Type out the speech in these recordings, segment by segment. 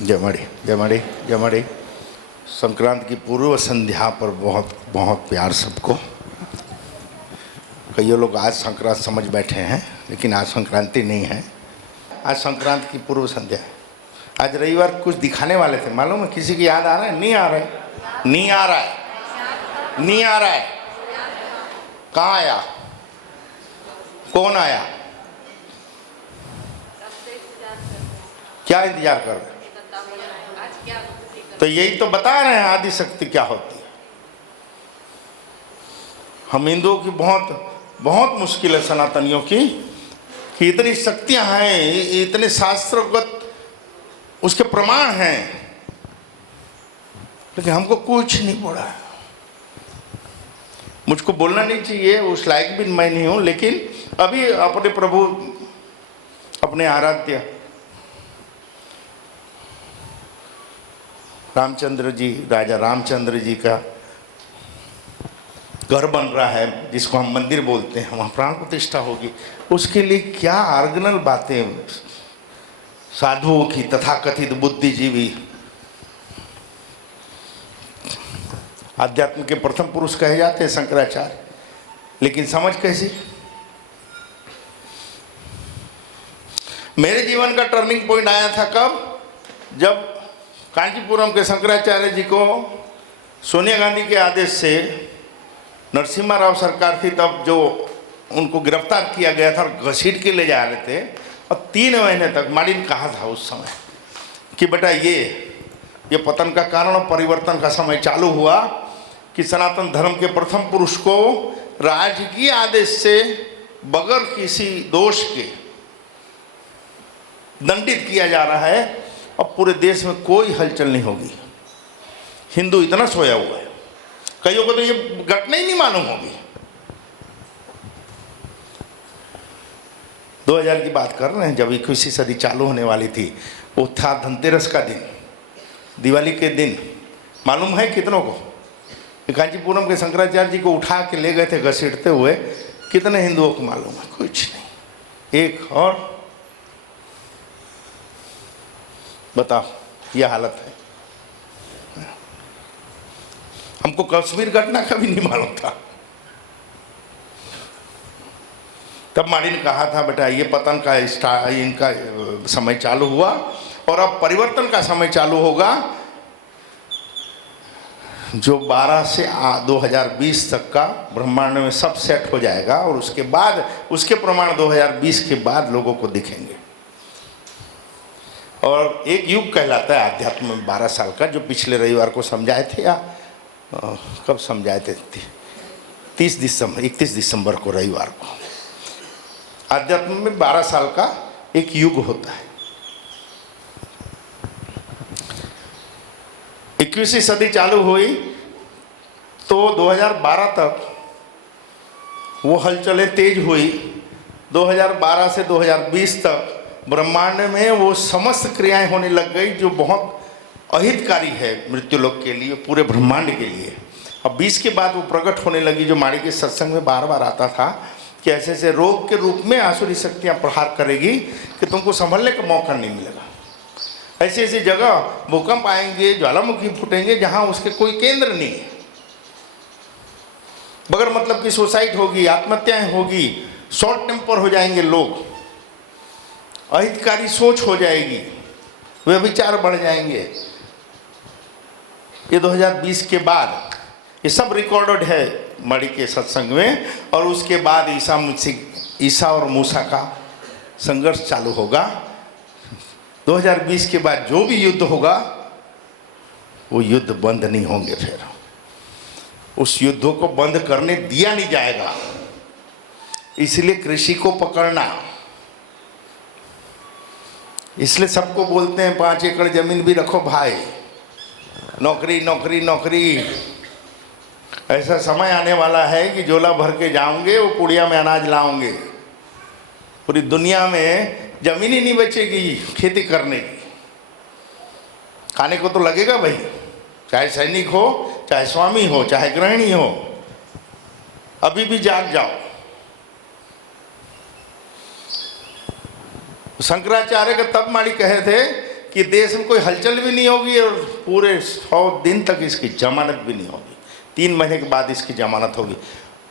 जमड़ी जमड़ी जमड़ी। संक्रांति की पूर्व संध्या पर बहुत बहुत प्यार सबको। कई लोग आज संक्रांति समझ बैठे हैं, लेकिन आज संक्रांति नहीं है। आज संक्रांति की पूर्व संध्या है। आज रविवार कुछ दिखाने वाले थे, मालूम है? किसी की याद आ रहा है? नहीं आ रहा है, नहीं आ रहा है, नहीं आ रहा है। कहाँ आया? कौन आया? क्या इंतजार कर रहे? तो यही तो बता रहे हैं आदि शक्ति क्या होती है। हम हिंदुओं की बहुत बहुत मुश्किल है, सनातनियों की, कि इतनी शक्तियां हैं, इतने शास्त्रगत उसके प्रमाण हैं, लेकिन हमको कुछ नहीं पड़ा है। मुझको बोलना नहीं चाहिए, उस लायक भी मैं नहीं हूं, लेकिन अभी अपने प्रभु, अपने आराध्य रामचंद्र जी, राजा रामचंद्र जी का घर बन रहा है, जिसको हम मंदिर बोलते हैं, वहाँ प्राण प्रतिष्ठा होगी। उसके लिए क्या आर्गनल बातें साधुओं की, तथाकथित बुद्धिजीवी, आध्यात्म के प्रथम पुरुष कहे जाते हैं शंकराचार्य, लेकिन समझ कैसी? मेरे जीवन का टर्निंग पॉइंट आया था कब? जब कांचीपुरम के शंकराचार्य जी को सोनिया गांधी के आदेश से, नरसिम्हा राव सरकार थी तब, जो उनको गिरफ्तार किया गया था और घसीट के ले जा रहे थे, और 3 महीने तक माली ने कहा था उस समय कि बेटा ये पतन का कारण और परिवर्तन का समय चालू हुआ कि सनातन धर्म के प्रथम पुरुष को राजकीय आदेश से बगैर किसी दोष के दंडित किया जा रहा है, और पूरे देश में कोई हलचल नहीं होगी। हिंदू इतना सोया हुआ है, कईयों को तो ये घटना ही नहीं मालूम होगी। 2000 की बात कर रहे हैं, जब 21वीं सदी चालू होने वाली थी। वो था धनतेरस का दिन, दिवाली के दिन। मालूम है कितनों को? कांचीपुरम के शंकराचार्य जी को उठा के ले गए थे घसीटते हुए। कितने हिंदुओं को मालूम है? कुछ नहीं। एक और बताओ, यह हालत है। हमको कश्मीर घटना का भी नहीं मालूम था। तब माली ने कहा था बेटा ये पतन का इनका समय चालू हुआ, और अब परिवर्तन का समय चालू होगा, जो 12 से 2020 तक का ब्रह्मांड में सब सेट हो जाएगा, और उसके बाद उसके प्रमाण 2020 के बाद लोगों को दिखेंगे। और एक युग कहलाता है अध्यात्म में 12 साल का, जो पिछले रविवार को समझाए थे, या कब समझाए थे? 31 दिसंबर को, रविवार को। अध्यात्म में 12 साल का एक युग होता है। 21वीं सदी चालू हुई तो 2012 तक वो हलचलें तेज हुई। 2012 से 2020 तक ब्रह्मांड में वो समस्त क्रियाएं होने लग गई जो बहुत अहितकारी है मृत्युलोक के लिए, पूरे ब्रह्मांड के लिए। अब 20 के बाद वो प्रकट होने लगी, जो माड़ी के सत्संग में बार बार आता था, कि ऐसे ऐसे रोग के रूप में आसुरी शक्तियाँ प्रहार करेगी कि तुमको संभलने का मौका नहीं मिलेगा। ऐसी ऐसी जगह भूकंप आएंगे, ज्वालामुखी फूटेंगे, जहाँ उसके कोई केंद्र नहीं है। बगैर मतलब की सुसाइड होगी, आत्महत्याएं होगी, शॉर्ट टेम्पर हो जाएंगे लोग, अहितकारी सोच हो जाएगी, व्यभिचार बढ़ जाएंगे। ये 2020 के बाद ये सब रिकॉर्डेड है मणि के सत्संग में। और उसके बाद ईसा और मूसा का संघर्ष चालू होगा। 2020 के बाद जो भी युद्ध होगा, वो युद्ध बंद नहीं होंगे। फिर उस युद्धों को बंद करने दिया नहीं जाएगा। इसलिए कृषि को पकड़ना, इसलिए सबको बोलते हैं 5 एकड़ जमीन भी रखो भाई, नौकरी नौकरी नौकरी। ऐसा समय आने वाला है कि झोला भर के जाओगे, वो पुड़िया में अनाज लाओगे। पूरी दुनिया में जमीन ही नहीं बचेगी खेती करने की। खाने को तो लगेगा भाई, चाहे सैनिक हो, चाहे स्वामी हो, चाहे गृहिणी हो। अभी भी जाग जाओ। शंकराचार्य के तब माड़ी कहे थे कि देश में कोई हलचल भी नहीं होगी और पूरे 100 दिन तक इसकी जमानत भी नहीं होगी। 3 महीने के बाद इसकी जमानत होगी।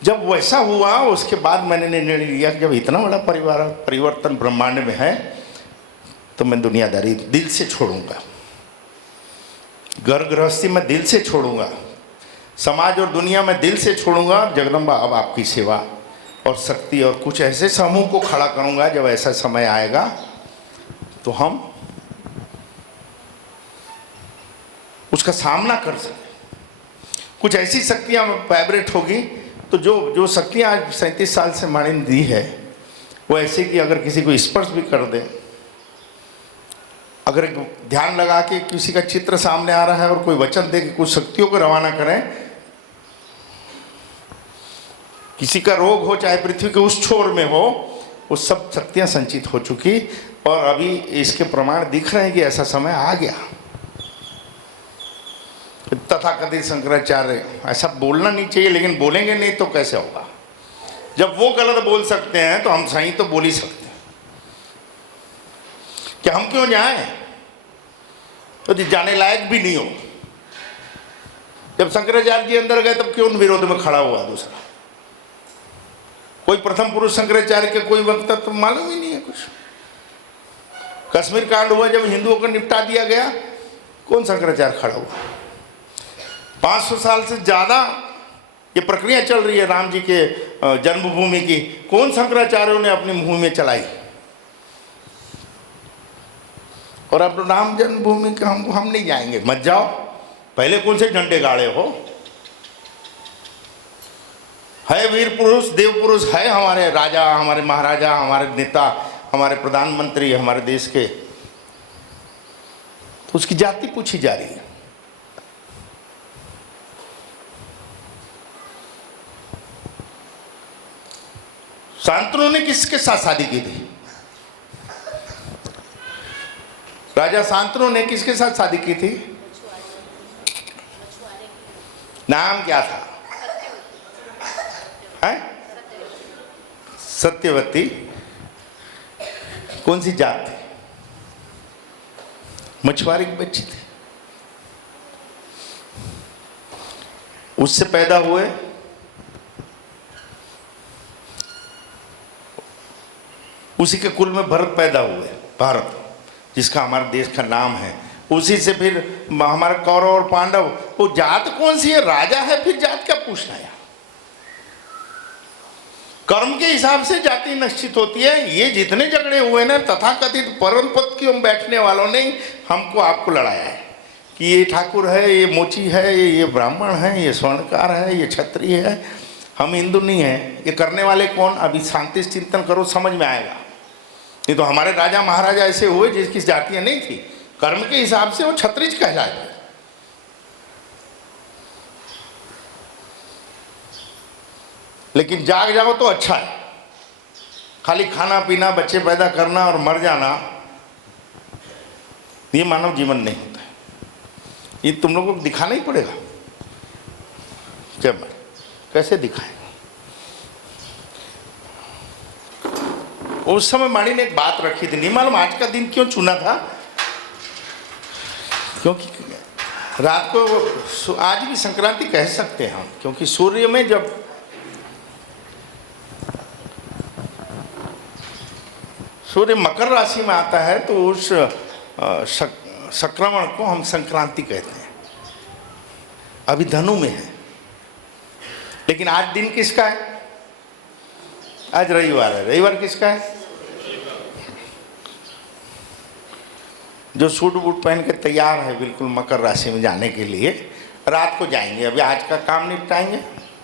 जब वैसा हुआ उसके बाद मैंने निर्णय लिया कि जब इतना बड़ा परिवर्तन ब्रह्मांड में है तो मैं दुनियादारी दिल से छोड़ूंगा, घर गृहस्थी में दिल से छोड़ूंगा, समाज और दुनिया में दिल से छोड़ूंगा। जगदम्बा अब आपकी सेवा और शक्ति और कुछ ऐसे समूह को खड़ा करूंगा जब ऐसा समय आएगा तो हम उसका सामना कर सकें। कुछ ऐसी शक्तियाँ वाइब्रेट होगी तो जो शक्तियाँ आज 37 साल से माड़ी ने दी है वो ऐसे कि अगर किसी को स्पर्श भी कर दे, अगर एक ध्यान लगा के किसी का चित्र सामने आ रहा है और कोई वचन दे कि कुछ शक्तियों को रवाना करें, किसी का रोग हो चाहे पृथ्वी के उस छोर में हो, वो सब शक्तियाँ संचित हो चुकी और अभी इसके प्रमाण दिख रहे हैं कि ऐसा समय आ गया। तथाकथित शंकराचार्य ऐसा बोलना नहीं चाहिए, लेकिन बोलेंगे नहीं तो कैसे होगा। जब वो गलत बोल सकते हैं तो हम सही तो बोल ही सकते हैं। कि हम क्यों जाएं तो जाने लायक भी नहीं हो। जब शंकराचार्य जी अंदर गए तब क्यों विरोध में खड़ा हुआ दूसरा? कोई प्रथम पुरुष शंकराचार्य के कोई वक्ता तो मालूम ही नहीं है कुछ। कश्मीर कांड हुआ जब हिंदुओं को निपटा दिया गया, कौन शंकराचार्य खड़ा हुआ? 500 साल से ज़्यादा ये प्रक्रिया चल रही है राम जी के जन्मभूमि की, कौन शंकराचार्यों ने अपनी भूमि में चलाई? और अब राम जन्मभूमि का हम नहीं जाएंगे, मत जाओ। पहले कौन से झंडे गाड़े हो? है वीर पुरुष, देव पुरुष है हमारे राजा, हमारे महाराजा, हमारे नेता, हमारे प्रधानमंत्री हमारे देश के, तो उसकी जाति पूछी जा रही है। शांतनु ने किसके साथ शादी की थी? राजा शांतनु ने किसके साथ शादी की थी? नाम क्या था? है सत्यवती। कौन सी जात थी? मछुआरे की बच्ची थी। उससे पैदा हुए उसी के कुल में भरत पैदा हुए, भारत जिसका हमारे देश का नाम है। उसी से फिर हमारे कौरव और पांडव। वो जात कौन सी है? राजा है, फिर जात क्या पूछना है? कर्म के हिसाब से जाति निश्चित होती है। ये जितने झगड़े हुए ना तथाकथित परम पद की हम बैठने वालों ने हमको आपको लड़ाया है कि ये ठाकुर है, ये मोची है, ये ब्राह्मण है, ये स्वर्णकार है, ये क्षत्रिय है। हम हिंदू नहीं हैं। ये करने वाले कौन? अभी शांति से चिंतन करो, समझ में आएगा। नहीं तो हमारे राजा महाराजा ऐसे हुए जिसकी जातियां नहीं थी, कर्म के हिसाब से वो क्षत्रिय कहलाए। लेकिन जाग जाओ तो अच्छा है। खाली खाना पीना, बच्चे पैदा करना और मर जाना, ये मानव जीवन नहीं होता है। ये तुम लोगों को दिखाना ही पड़ेगा। जब कैसे दिखाएं? उस समय माड़ी ने एक बात रखी थी, नहीं मालूम आज का दिन क्यों चुना था, क्योंकि रात को आज भी संक्रांति कह सकते हैं हम, क्योंकि सूर्य में जब सूर्य मकर राशि में आता है तो उस संक्रमण को हम संक्रांति कहते हैं। अभी धनु में है, लेकिन आज दिन किसका है? आज रविवार है। रविवार किसका है? जो सूट बूट पहन के तैयार है बिल्कुल मकर राशि में जाने के लिए, रात को जाएंगे। अभी आज का काम निपटाएंगे,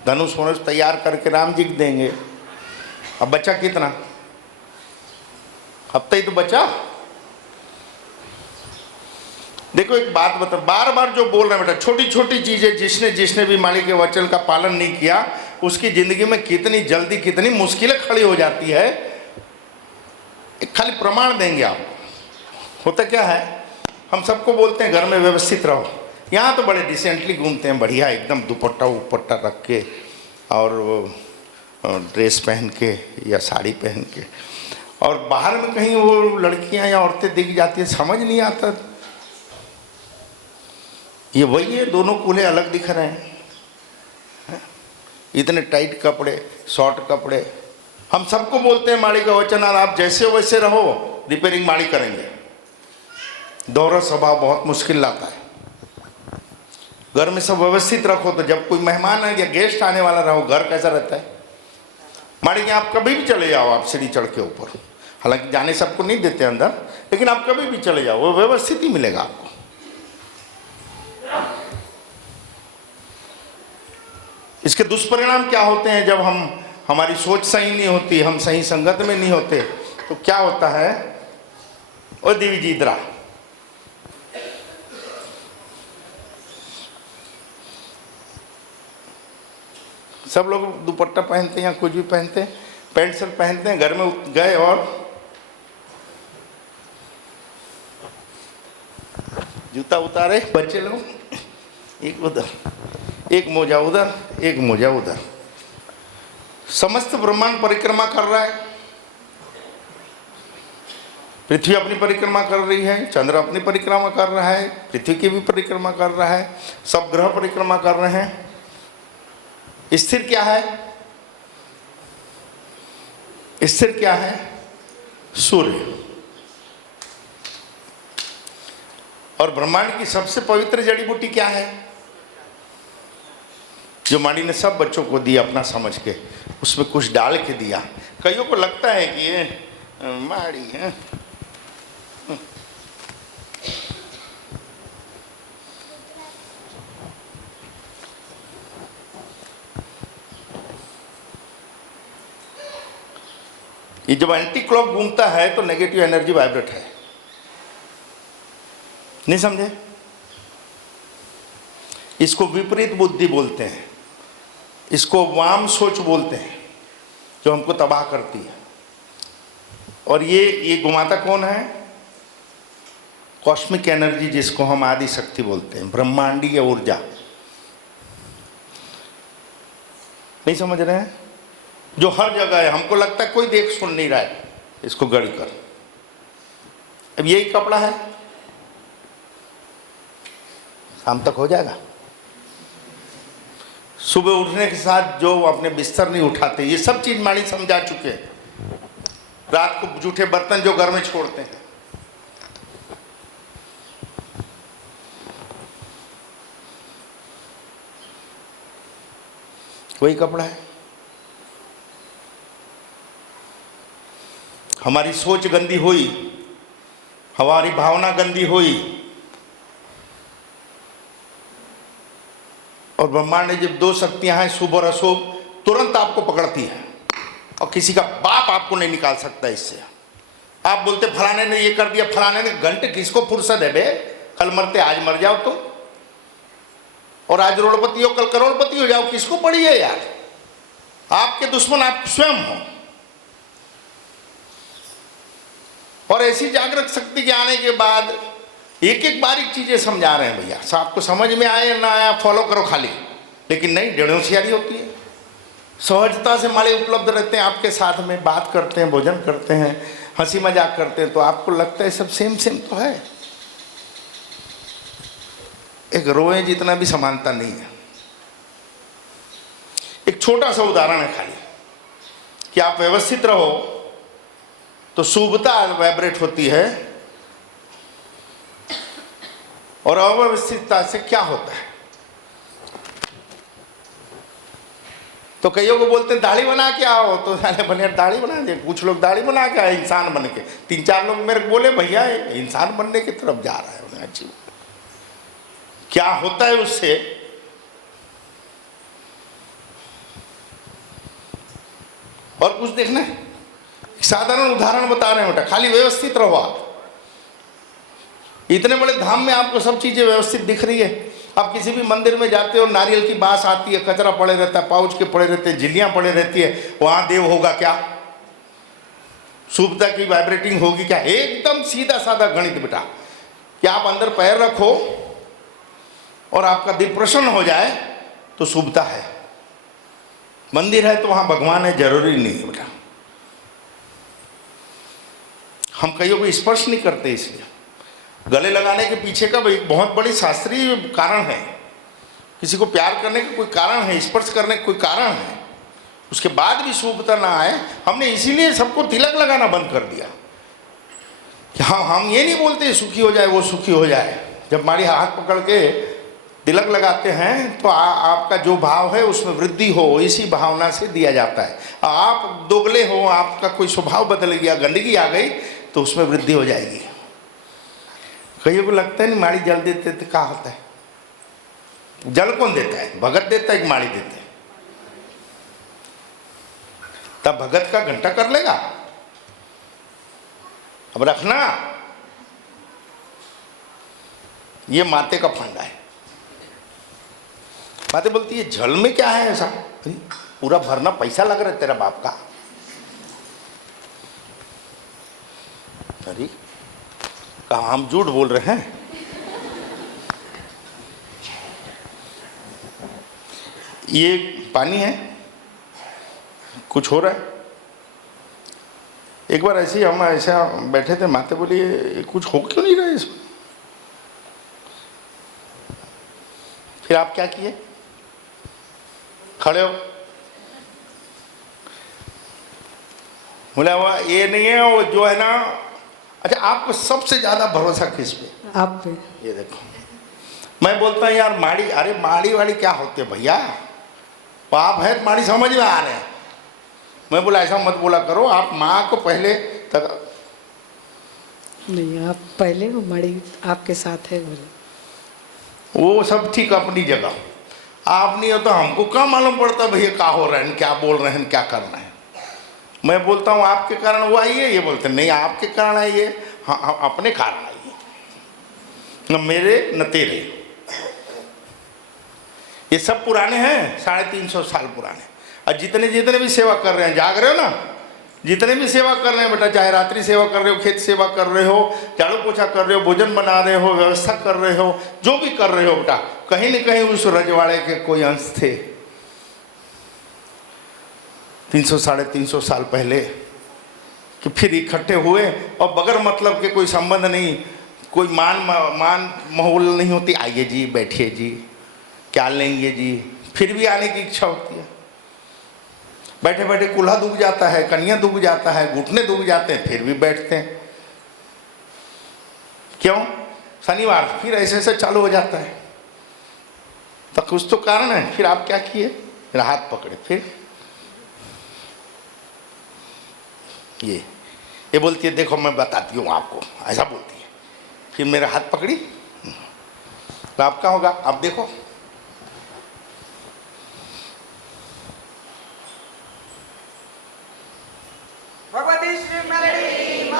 धनुष वनुष तैयार करके राम जी को देंगे। अब बचा कितना? हफ्ता ही तो बचा। देखो एक बात बता, बार बार जो बोल रहे हैं बेटा, छोटी छोटी चीजें जिसने भी मालिक के वचन का पालन नहीं किया उसकी जिंदगी में कितनी जल्दी कितनी मुश्किलें खड़ी हो जाती है। एक खाली प्रमाण देंगे आपको। होता क्या है, हम सबको बोलते हैं घर में व्यवस्थित रहो। यहाँ तो बड़े डिसेंटली घूमते हैं, बढ़िया एकदम दुपट्टा उपट्टा रख के और ड्रेस पहन के या साड़ी पहन के, और बाहर में कहीं वो लड़कियां या औरतें दिख जाती है, समझ नहीं आता। ये वही है, दोनों कूल्हे अलग दिख रहे हैं। इतने टाइट कपड़े, शॉर्ट कपड़े। हम सबको बोलते हैं माड़ी का वचन, आप जैसे हो वैसे रहो, रिपेयरिंग माड़ी करेंगे। दोहरा स्वभाव बहुत मुश्किल लाता है। घर में सब व्यवस्थित रखो, तो जब कोई मेहमान है या गेस्ट आने वाला रहो, घर कैसा रहता है। माड़ी के आप कभी भी चले जाओ, आप सीढ़ी चढ़ के ऊपर, हालांकि जाने सबको नहीं देते अंदर, लेकिन आप कभी भी चले जाओ, वो व्यवस्थित ही मिलेगा आपको। इसके दुष्परिणाम क्या होते हैं? जब हमारी सोच सही नहीं होती, हम सही संगत में नहीं होते, तो क्या होता है? ओ देवी जी इधर, सब लोग दुपट्टा पहनते हैं या कुछ भी पहनते हैं, पैंट शर्ट पहनते हैं, घर में गए और जूता उतारे, बच्चे लोग एक उधर, एक मोजा उधर, एक मोजा उधर। समस्त ब्रह्मांड परिक्रमा कर रहा है। पृथ्वी अपनी परिक्रमा कर रही है, चंद्र अपनी परिक्रमा कर रहा है, पृथ्वी की भी परिक्रमा कर रहा है, सब ग्रह परिक्रमा कर रहे हैं। स्थिर क्या है? स्थिर क्या है? सूर्य। और ब्रह्मांड की सबसे पवित्र जड़ी बूटी क्या है? जो माड़ी ने सब बच्चों को दिया अपना समझ के, उसमें कुछ डाल के दिया। कईयों को लगता है कि ये माड़ी है, ये जब एंटी क्लॉक घूमता है तो नेगेटिव एनर्जी वाइब्रेट है। नहीं समझे? इसको विपरीत बुद्धि बोलते हैं, इसको वाम सोच बोलते हैं, जो हमको तबाह करती है। और ये घुमाता कौन है? कॉस्मिक एनर्जी, जिसको हम आदि शक्ति बोलते हैं, ब्रह्मांडीय ऊर्जा। नहीं समझ रहे हैं? जो हर जगह है, हमको लगता है कोई देख सुन नहीं रहा है, इसको गड़ी कर। अब यही कपड़ा है, शाम तक हो जाएगा। सुबह उठने के साथ जो अपने बिस्तर नहीं उठाते, ये सब चीज माड़ी समझा चुके हैं। रात को जूठे बर्तन जो घर में छोड़ते हैं, वही कपड़ा है। हमारी सोच गंदी हुई, हमारी भावना गंदी हुई, और ब्रह्मांड में जब दो शक्तियां हैं, शुभ और अशुभ, तुरंत आपको पकड़ती है। और किसी का बाप आपको नहीं निकाल सकता इससे। आप बोलते फलाने ने ये कर दिया, फलाने ने, घंटे किसको फुर्सत है बे? कल मरते आज मर जाओ तुम, और आज करोड़पति हो कल करोड़पति हो जाओ, किसको पड़ी है यार? आपके दुश्मन आप स्वयं हो। और ऐसी जागृत शक्ति के आने के बाद एक एक बारीक चीजें समझा रहे हैं भैया। आपको समझ में आए या ना आया, फॉलो करो खाली, लेकिन नहीं, डेढ़ होशियारी होती है। सहजता से माले उपलब्ध रहते हैं आपके साथ में, बात करते हैं, भोजन करते हैं, हंसी मजाक करते हैं, तो आपको लगता है सब सेम सेम तो है। एक रोए जितना भी समानता नहीं है। एक छोटा सा उदाहरण है खाली, कि आप व्यवस्थित रहो तो शुभता वाइब्रेट होती है, और अव्यवस्थितता से क्या होता है? तो कईयों को बोलते हैं दाढ़ी बना के आओ, तो बने दाढ़ी बना दे। कुछ लोग दाढ़ी बना के आए इंसान बन के। 3-4 लोग मेरे को बोले भैया इंसान बनने की तरफ जा रहा है, उन्हें अच्छी क्या होता है उससे? और कुछ देखना है? साधारण उदाहरण बता रहे हैं बेटा, खाली व्यवस्थित रहो आप। इतने बड़े धाम में आपको सब चीजें व्यवस्थित दिख रही है। आप किसी भी मंदिर में जाते हो, नारियल की बास आती है, कचरा पड़े रहता है, पाउच के पड़े रहते हैं, झिल्लियां पड़े रहती है, वहां देव होगा क्या? शुभता की वाइब्रेटिंग होगी क्या? एकदम सीधा साधा गणित बेटा, कि आप अंदर पैर रखो और आपका दिल प्रसन्न हो जाए तो शुभता है। मंदिर है तो वहां भगवान है, जरूरी नहीं है बेटा। हम कईयों को स्पर्श नहीं करते, इसलिए गले लगाने के पीछे का एक बहुत बड़ी शास्त्रीय कारण है। किसी को प्यार करने का कोई कारण है, स्पर्श करने का कोई कारण है, उसके बाद भी शुभता ना आए। हमने इसीलिए सबको तिलक लगाना बंद कर दिया कि हाँ, हम ये नहीं बोलते सुखी हो जाए वो सुखी हो जाए। जब माड़ी हाथ पकड़ के तिलक लगाते हैं तो आपका जो भाव है उसमें वृद्धि हो, इसी भावना से दिया जाता है। आप दोगले हो, आपका कोई स्वभाव बदल गया, गंदगी आ गई, तो उसमें वृद्धि हो जाएगी। कईयों को लगता है नहीं माड़ी जल देते तो क्या होता है? जल कौन देता है? भगत देता है कि माड़ी देते है? तब भगत का घंटा कर लेगा। अब रखना, ये माते का फंडा है। माते बोलती है जल में क्या है ऐसा? पूरा भरना पैसा लग रहा है तेरा बाप का। अरे कहा हम झूठ बोल रहे हैं? ये पानी है, कुछ हो रहा है। एक बार ऐसे ही हम ऐसा बैठे थे, माते बोली कुछ हो क्यों नहीं रहा है इसमें? फिर आप क्या किए? खड़े हो, बोला हुआ ये नहीं है, वो जो है ना। अच्छा, आपको सबसे ज्यादा भरोसा किस पे? आप पे। ये देखो, मैं बोलता हूँ यार माड़ी, अरे माड़ी वाड़ी क्या होते हैं भैया, पाप है तो माड़ी समझ में आ रहे हैं। मैं बोला ऐसा मत बोला करो, आप माँ को पहले तक नहीं, आप पहले हो, मड़ी आपके साथ है बोले। वो सब ठीक अपनी जगह, आप नहीं हो तो हमको क्या मालूम पड़ता भैया क्या हो रहा है, क्या बोल रहे हैं, क्या करना है। मैं बोलता हूँ आपके कारण वो आई है, ये बोलते नहीं आपके कारण आई है। हाँ, अपने कारण आई है, न मेरे न तेरे। ये सब पुराने हैं, 350 साल पुराने। और जितने जितने भी सेवा कर रहे हैं, जाग रहे हो ना, जितने भी सेवा कर रहे हैं बेटा, चाहे रात्रि सेवा कर रहे हो, खेत सेवा कर रहे हो, झाड़ू पोछा कर रहे हो, भोजन बना रहे हो, व्यवस्था कर रहे हो, जो भी कर रहे हो बेटा, कहीं न कहीं उस रजवाड़े के कोई अंश थे 300-350 साल पहले, कि फिर इकट्ठे हुए और बगैर मतलब के, कोई संबंध नहीं, कोई मान माहौल नहीं होती। आइए जी, बैठिए जी, क्या लेंगे जी, फिर भी आने की इच्छा होती है। बैठे बैठे कुल्हा दुब जाता है, कन्या दुब जाता है, घुटने दुब जाते हैं, फिर भी बैठते हैं। क्यों? शनिवार फिर ऐसे ऐसे चालू हो जाता है। तो कुछ तो कारण है। फिर आप क्या किए? मेरा हाथ पकड़े, फिर ये बोलती है देखो मैं बताती हूँ आपको, ऐसा बोलती है। फिर मेरा हाथ पकड़ी, तो आप क्या होगा? आप देखो, भगवती श्री मेलडी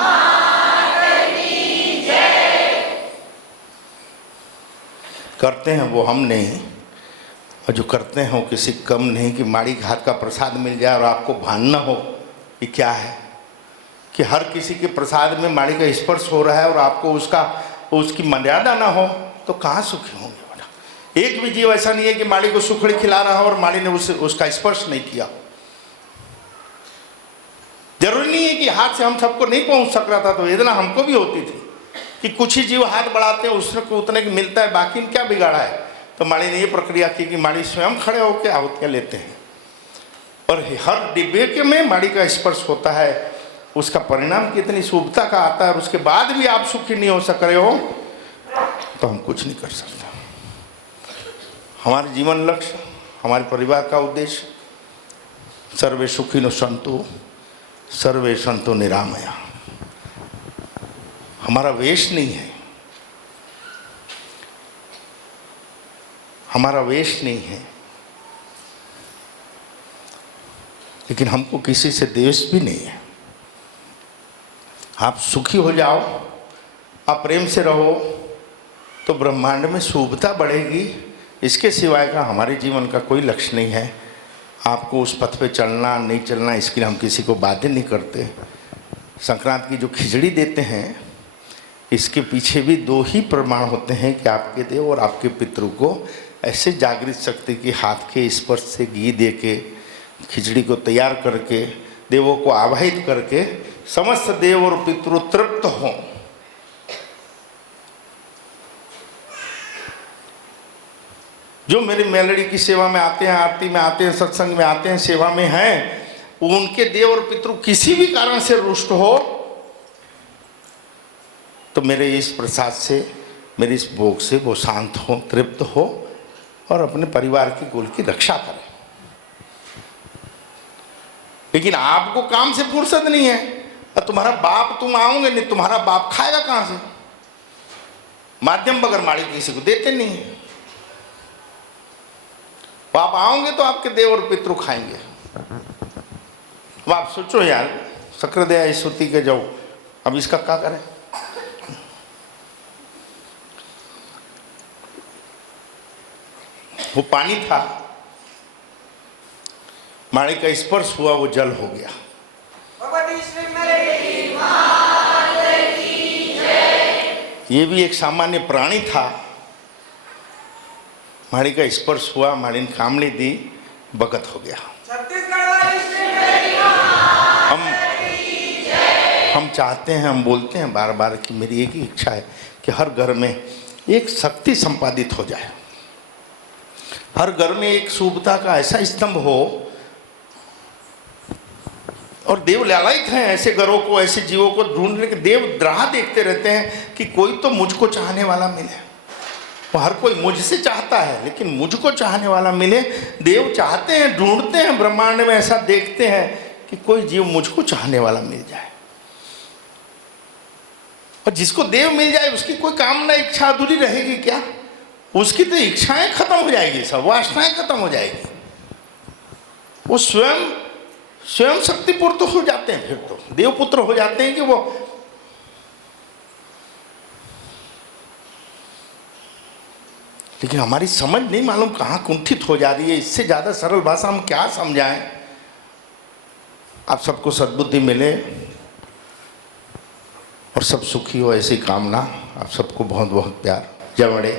करते हैं वो हम नहीं, और जो करते हैं वो किसी कम नहीं। कि माड़ी के हाथ का प्रसाद मिल जाए और आपको भान न हो कि क्या है, कि हर किसी के प्रसाद में माड़ी का स्पर्श हो रहा है और आपको उसकी मर्यादा ना हो, तो कहाँ सुखी होंगे बेटा। एक भी जीव ऐसा नहीं है कि माड़ी को सुखड़ी खिला रहा हो और माड़ी ने उसका स्पर्श नहीं किया। जरूरी नहीं है कि हाथ से हम सबको नहीं पहुंच सक रहा था, तो वेदना हमको भी होती थी कि कुछ ही जीव हाथ बढ़ाते हैं, उसको उतने की मिलता है, बाकी ने क्या बिगाड़ा है। तो माड़ी ने ये प्रक्रिया की कि माड़ी स्वयं खड़े होकर आहुतियाँ लेते हैं, और हर डिब्बे के में माड़ी का स्पर्श होता है। उसका परिणाम कितनी शुभता का आता है, और उसके बाद भी आप सुखी नहीं हो सक रहे हो, तो हम कुछ नहीं कर सकते। हमारे जीवन लक्ष्य, हमारे परिवार का उद्देश्य सर्वे सुखिनो सन्तु सर्वे सन्तु निरामया। हमारा वेश नहीं है, हमारा वेश नहीं है, लेकिन हमको किसी से द्वेष भी नहीं है। आप सुखी हो जाओ, आप प्रेम से रहो, तो ब्रह्मांड में शुभता बढ़ेगी। इसके सिवाय का हमारे जीवन का कोई लक्ष्य नहीं है। आपको उस पथ पे चलना नहीं चलना, इसके लिए हम किसी को बाध्य नहीं करते। संक्रांत की जो खिचड़ी देते हैं, इसके पीछे भी दो ही प्रमाण होते हैं कि आपके देव और आपके पितृ को ऐसे जागृत शक्ति के हाथ के स्पर्श से घी दे के खिचड़ी को तैयार करके देवों को आवाहित करके समस्त देव और पितृ तृप्त हों। जो मेरी मेलडी की सेवा में आते हैं, आरती में आते हैं, सत्संग में आते हैं, सेवा में हैं, उनके देव और पितृ किसी भी कारण से रुष्ट हो तो मेरे इस प्रसाद से, मेरे इस भोग से वो शांत हो, तृप्त हो और अपने परिवार की कुल की रक्षा करें। लेकिन आपको काम से फुर्सत नहीं है और तुम्हारा बाप, तुम आओगे नहीं, तुम्हारा बाप खाएगा कहां से? माध्यम बगैर माड़ी किसी को देते नहीं है। वो आप आओगे तो आपके देव और पितृ खाएंगे। अब आप सोचो यार, शक्रदया स्तुति के जाओ, अब इसका क्या करें? वो पानी था, माड़ी का स्पर्श हुआ, वो जल हो गया। भगवती श्री मेलडी ये भी एक सामान्य प्राणी था, माड़ी का स्पर्श हुआ, माड़ी ने कामड़ी दी, बकत हो गया। छत्तीसगढ़ वाली श्री मेलडी हम चाहते हैं, हम बोलते हैं बार बार कि मेरी एक ही इच्छा है कि हर घर में एक शक्ति संपादित हो जाए, हर घर में एक शुभता का ऐसा स्तंभ हो। और देव लालायित हैं ऐसे घरों को, ऐसे जीवों को ढूंढने के। देव राह देखते रहते हैं कि कोई तो मुझको चाहने वाला मिले। वो हर कोई मुझसे चाहता है, लेकिन मुझको चाहने वाला मिले। देव चाहते हैं, ढूंढते हैं, ब्रह्मांड में ऐसा देखते हैं कि कोई जीव मुझको चाहने वाला मिल जाए। और जिसको देव मिल जाए उसकी कोई कामना, इच्छा अधूरी रहेगी क्या? उसकी तो इच्छाएं खत्म हो जाएगी, सब वासनाएं खत्म हो जाएगी। वो स्वयं शक्तिपूर्त हो जाते हैं, फिर तो देवपुत्र हो जाते हैं कि वो। लेकिन हमारी समझ नहीं मालूम कहाँ कुंठित हो जा रही है। इससे ज़्यादा सरल भाषा हम क्या समझाएं? आप सबको सद्बुद्धि मिले और सब सुखी हो, ऐसी कामना। आप सबको बहुत बहुत प्यार। जय बड़े।